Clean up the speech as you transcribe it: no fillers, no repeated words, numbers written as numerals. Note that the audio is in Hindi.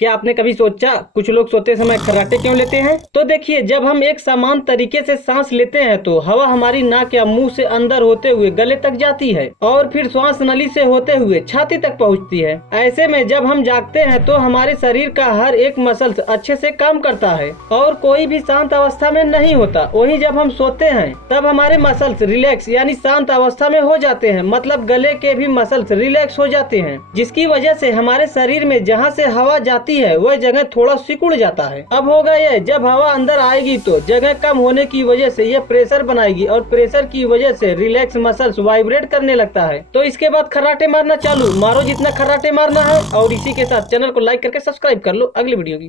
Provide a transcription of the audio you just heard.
क्या आपने कभी सोचा कुछ लोग सोते समय खर्राटे क्यों लेते हैं? तो देखिए, जब हम एक समान तरीके से सांस लेते हैं तो हवा हमारी नाक या मुंह से अंदर होते हुए गले तक जाती है और फिर श्वास नली से होते हुए छाती तक पहुंचती है। ऐसे में जब हम जागते हैं तो हमारे शरीर का हर एक मसल्स अच्छे से काम करता है और कोई भी शांत अवस्था में नहीं होता। वहीं जब हम सोते हैं तब हमारे मसल्स रिलैक्स यानी शांत अवस्था में हो जाते हैं, मतलब गले के भी मसल्स रिलैक्स हो जाते हैं, जिसकी वजह से हमारे शरीर में जहाँ से हवा जाती है वह जगह थोड़ा सिकुड़ जाता है। अब होगा यह, जब हवा अंदर आएगी तो जगह कम होने की वजह से यह प्रेशर बनाएगी और प्रेशर की वजह से रिलैक्स मसल्स वाइब्रेट करने लगता है। तो इसके बाद खर्राटे मारना चालू मारो जितना खर्राटे मारना है। और इसी के साथ चैनल को लाइक करके सब्सक्राइब कर लो अगली वीडियो की।